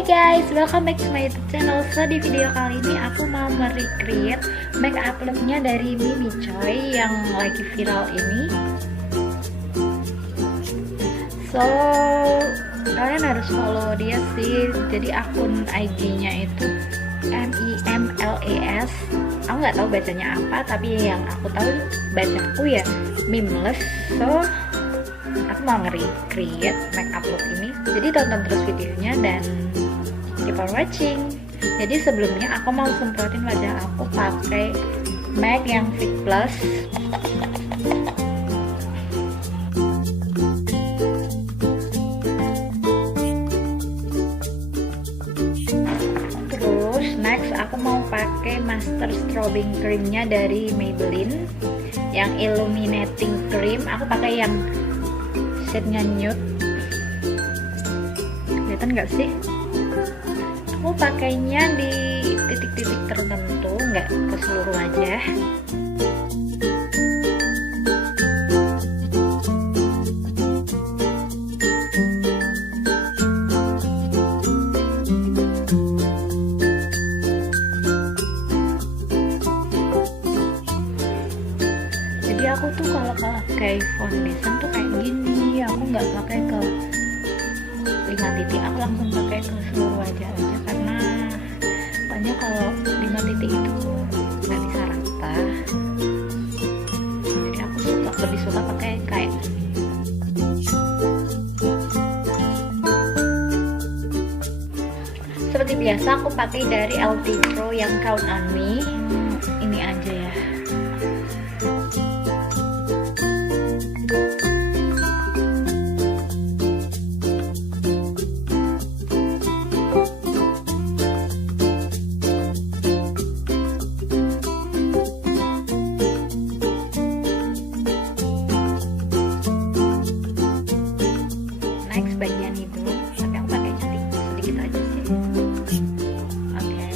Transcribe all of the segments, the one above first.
Hai guys, welcome back to my YouTube channel. So di video kali ini aku mau merecreate make up looknya dari MIMI CHOI yang lagi viral ini. So kalian harus follow dia sih. Jadi akun IG-nya itu MIMLES. Aku nggak tahu bacanya apa, tapi yang aku tahu bacaku ya MIMLES. So aku mau nge-recreate make up look ini. Jadi tonton terus videonya dan keep on watching. Jadi sebelumnya aku mau semprotin wajah aku pakai MAC yang Fit Plus. Terus next aku mau pakai master strobing creamnya dari Maybelline yang illuminating cream. Aku pakai yang shade-nya nude. Kelihatan nggak sih? Aku pakainya di titik-titik tertentu, nggak ke seluruh wajah. Jadi aku tuh kalau pakai foundation tuh kayak gini, aku nggak pakai ke 5 titik, aku langsung pakai ke seluruh wajah aja karena banyak kalau 5 titik itu nggak bisa rata. Jadi aku lebih suka pakai kayak seperti biasa. Aku pakai dari LT Pro yang Count on Me. Ini aja ya. Bagian itu, tapi aku pakai sedikit aja sih. Oke.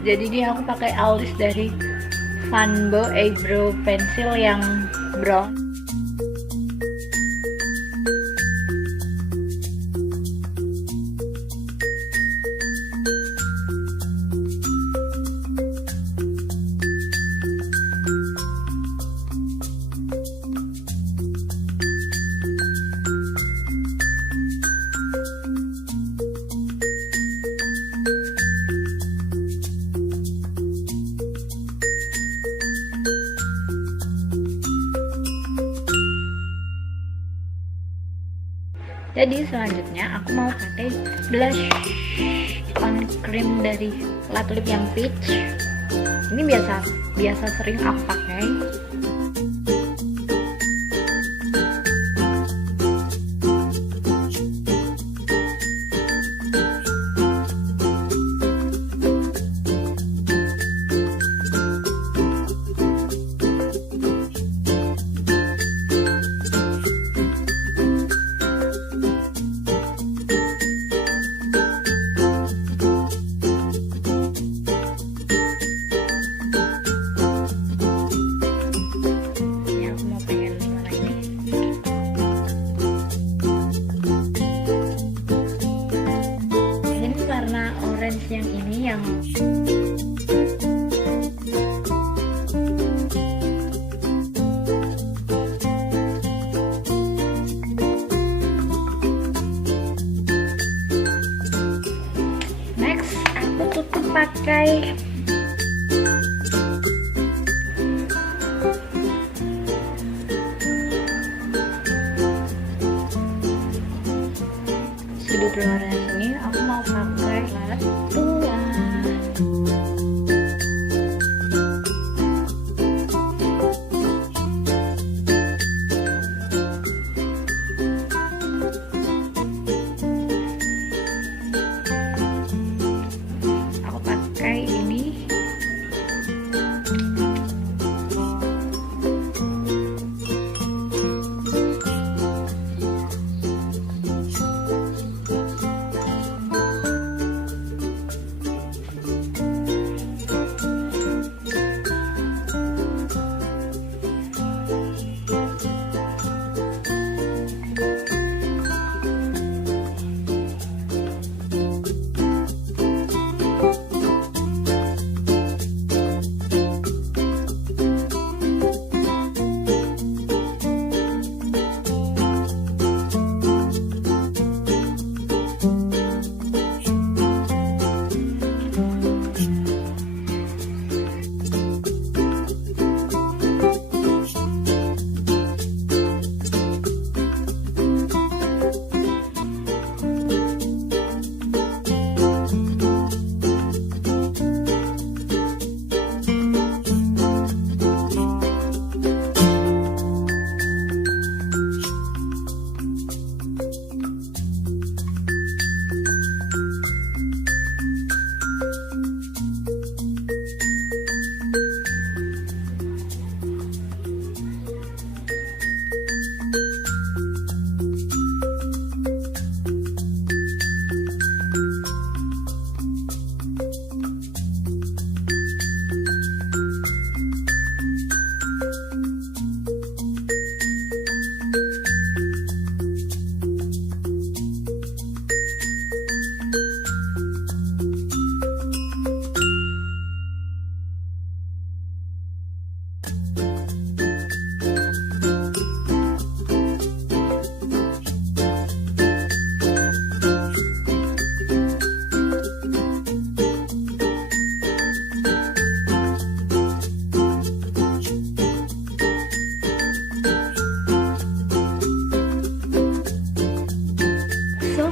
Jadi dia aku pakai alis dari Funbow eyebrow pencil yang brown. Jadi selanjutnya aku mau pakai blush on cream dari Flat Lip yang peach. Ini biasa sering aku pakai.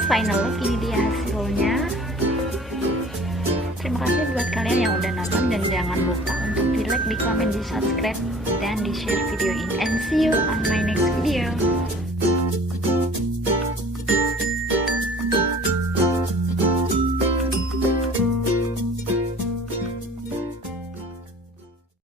final look, ini dia hasilnya. Terima kasih buat kalian yang udah nonton, dan jangan lupa untuk di like, di komen, di subscribe, dan di share video ini. And see you on my next video.